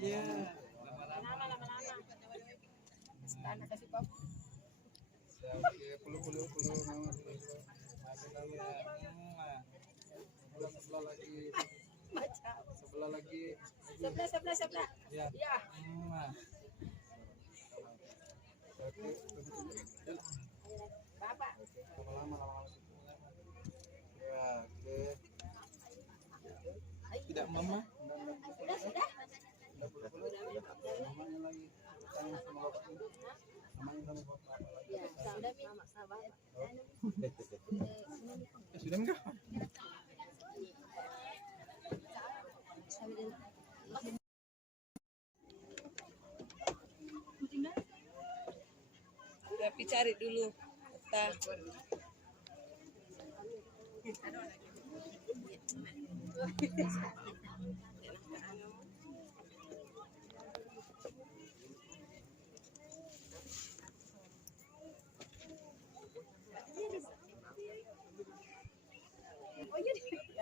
Iya. Tanah kasih pop. Puluh sebelah lagi. Sebelah lagi. Sebelah. Ya. Ya. Oke. Bapak. Lama-lama. Ya, oke. Tidak mama? Sudah. Mamanya lagi tanya sama bapak. Mamanya sama bapak lagi. Ya, sudah sama. Sudah enggak? Tapi cari dulu. Kita.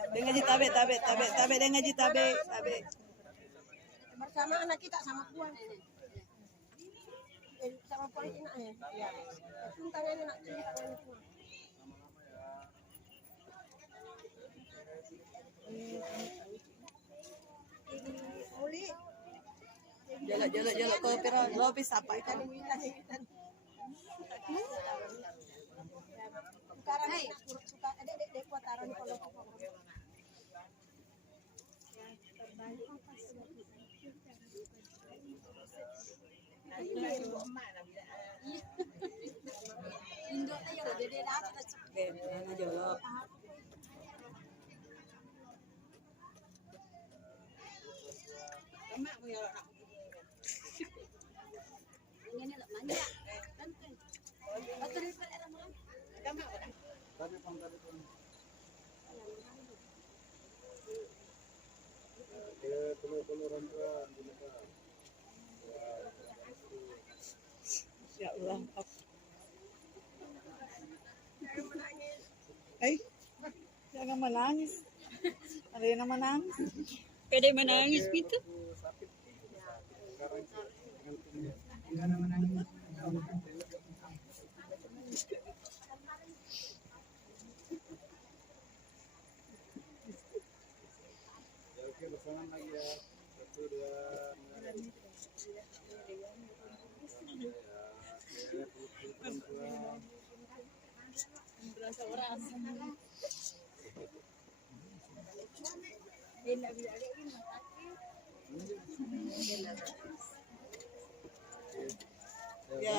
Dengan tabe. Dengan tabe. Bersama anak kita sama puan. Sama puan enak ya. Iya. Tangannya nak tangannya puan. Uli. Jalak ko pero lopi sapa Sekarang suka ada kuataran kalau jolok. Ya Allah. Jangan menangis. Ada yang menangis. Pede menangis gitu. Oke, bersama lagi ya. 1, 2. Berasa orang. Ya.